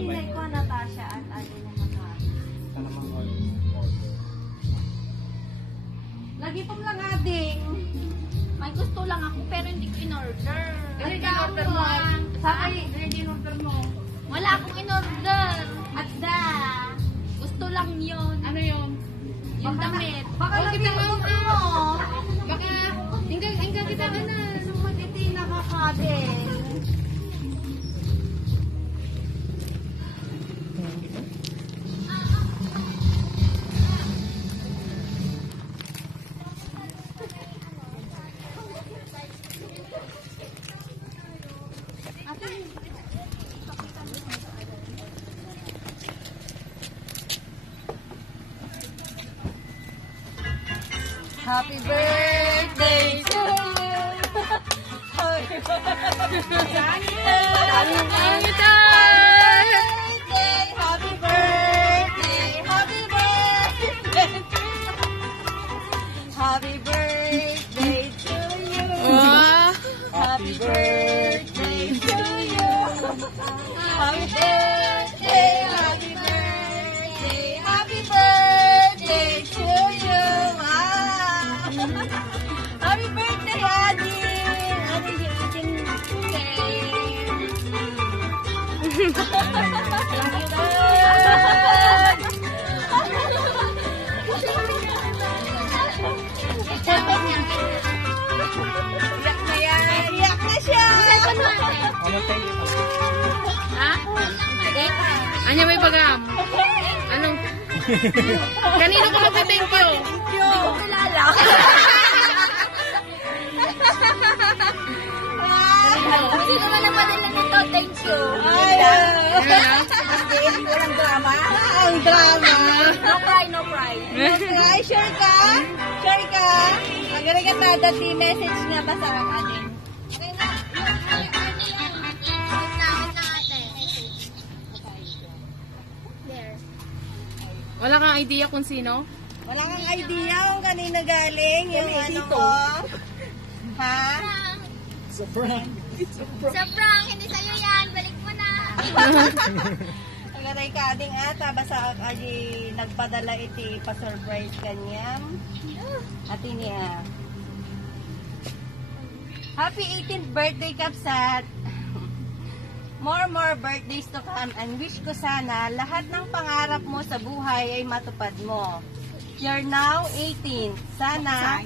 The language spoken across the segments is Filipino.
Pinay ko, Natasha at Ali na makakita. Lagi pong lang ading. May gusto lang ako pero hindi ko in-order. Ano yung in-order mo? Sakay, ano yung in-order mo? Wala akong in-order. At gusto lang yun. Ano yun? Yung damit. Baka lagi kita mo. Baka, hingga kita ka na. Hindi nakakading. Happy birthday to you. Happy birthday. Happy birthday. Happy birthday. Happy birthday to you. Happy birthday to you. Happy birthday. Happy birthday. Happy birthday to you. Happy birthday, Adi! Adi, eating cake. Iyak na yan! Iyak na siya! Ha? Anya may bagam? Anong? Kanino ko mag-thank you? Thank you! Kilala! Sino man naman nila nito? Thank you. Walang drama? Ang drama! No cry, no cry. Okay, sure ka? Sure ka? Ang galing ka dati message niya ba sa akin? Wala kang idea kung sino? Wala kang idea kung kanina galing yung ano ko? Ha? Sa prank, hindi sa'yo yan. Balik mo na. Ang galing ka ading ata basta aji nagpadala iti pa-surprise kanyang ati niya. Happy 18th birthday, Kapsat! More birthdays to come and wish ko sana lahat ng pangarap mo sa buhay ay matupad mo. You're now 18. Sana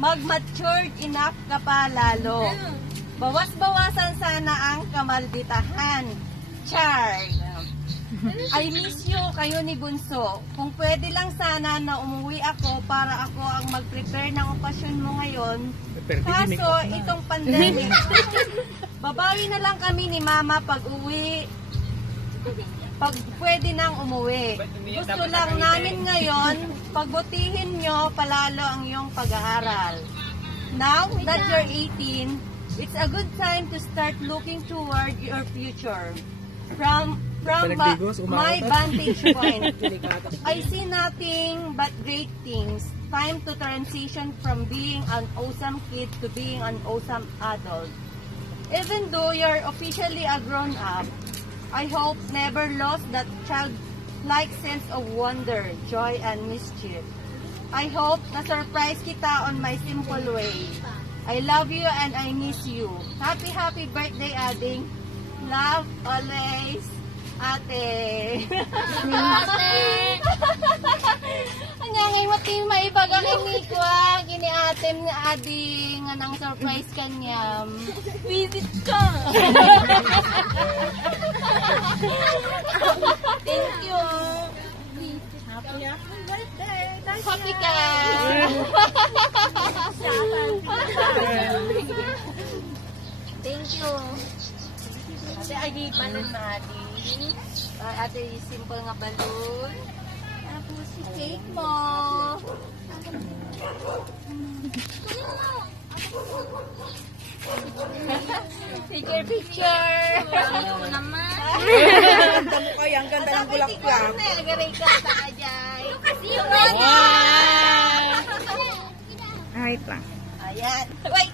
mag-matured enough ka pa lalo. Bawas-bawasan sana ang kamalditahan. Char! I miss you, kayo ni Bunso. Kung pwede lang sana na umuwi ako para ako ang mag-prepare ng okasyon mo ngayon. Kaso, itong pandemic. Babawi na lang kami ni Mama pag uwi. Pag pwede nang umuwi. Gusto lang namin ngayon, pagbutihin nyo palalo ang iyong pag-aaral. Now that you're 18, it's a good time to start looking toward your future. From my vantage point, I see nothing but great things. Time to transition from being an awesome kid to being an awesome adult. Even though you're officially a grown-up, I hope never lost that childlike sense of wonder, joy, and mischief. I hope na-surprise kita on my simple way. I love you and I miss you. Happy birthday, Ading. Love always, Ate. Ate! Anyangay mo tayo maibagang ni Kwa. Gini-atem ni Ading. Anang surprise kanyam. Visit ka! Thank you. Happy birthday. Happy ka. Thank you. Ate, ay balon na ate. Ate, simple nga balon. Tapos si cake mo. Picture. Ayaw naman. Ganda mo kayo, ang ganda ng bulaklak. Agaray ka sa ajay. Kasi yung Wait lang. Ayan. Wait.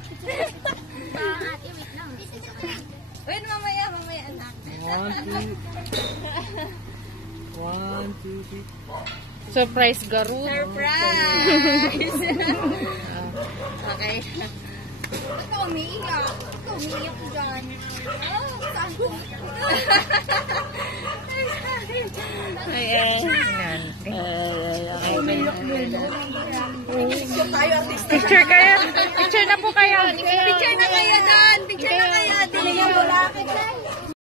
ate, wait lang. Wait, mamaya anak. One, two, three. Surprise Garut. Surprise! Okay. Ito umiiyak. Ito umiiyak dyan. Saan ko? Ayan. Picture kayo. Picture na po kayo. Picture na kayo doon! Picture na kayo